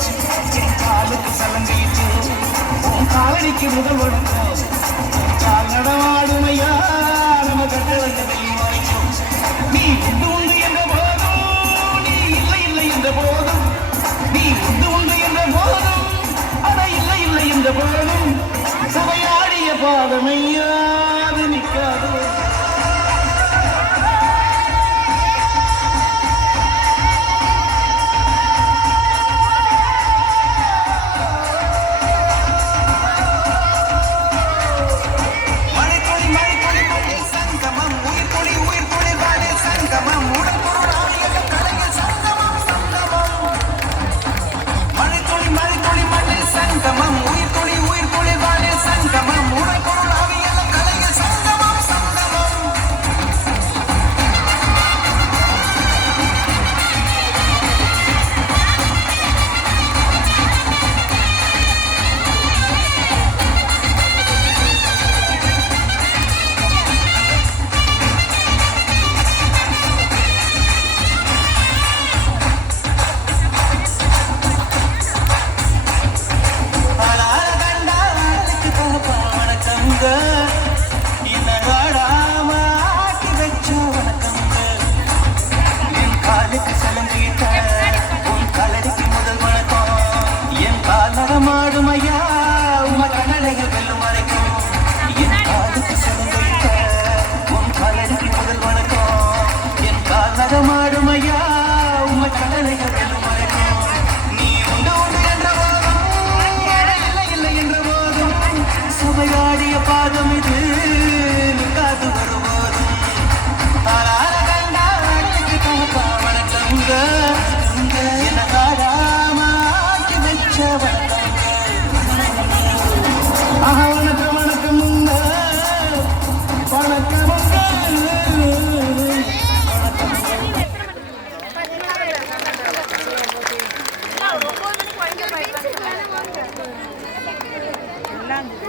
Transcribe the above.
காலுக்கு சலங்கையிட்டு உன் காலடிக்கு முதல் வணக்கம் கால் நடமாடுமையா நம்ம கட்டளங்க வெள்ளி வரைக்கும் நீ உண்டு உண்டு என்ற போதும் நீ இல்லை இல்லை என்ற போதும் நீ உண்டு உண்டு என்ற போதும் அட இல்லை இல்லை என்ற போதும் சபையாடிய பாதமையாது நிற்காது மாடுமையா உம கண்ணலைகள் வெல்லும் வரைக்கும் என் காலுக்கு சிறந்த உன் காலடிக்கு முதல் வணக்கம் என் கால் மாடுமையா உம கண்ணலைகள் வெல்லும் வரைக்கும் நீ உண்டு உண்டு என்ற போதும் இல்லை இல்லை என்ற போதும் சபையாடிய பாதம் இது நிற்காது வரும்போதும் தாரார கண்டா அடிக்கு தகப்பா வணக்கங்க என காடாம ஆக்கி வச்ச வணக்கம் வணக்கம் வணக்கம் வணக்கம்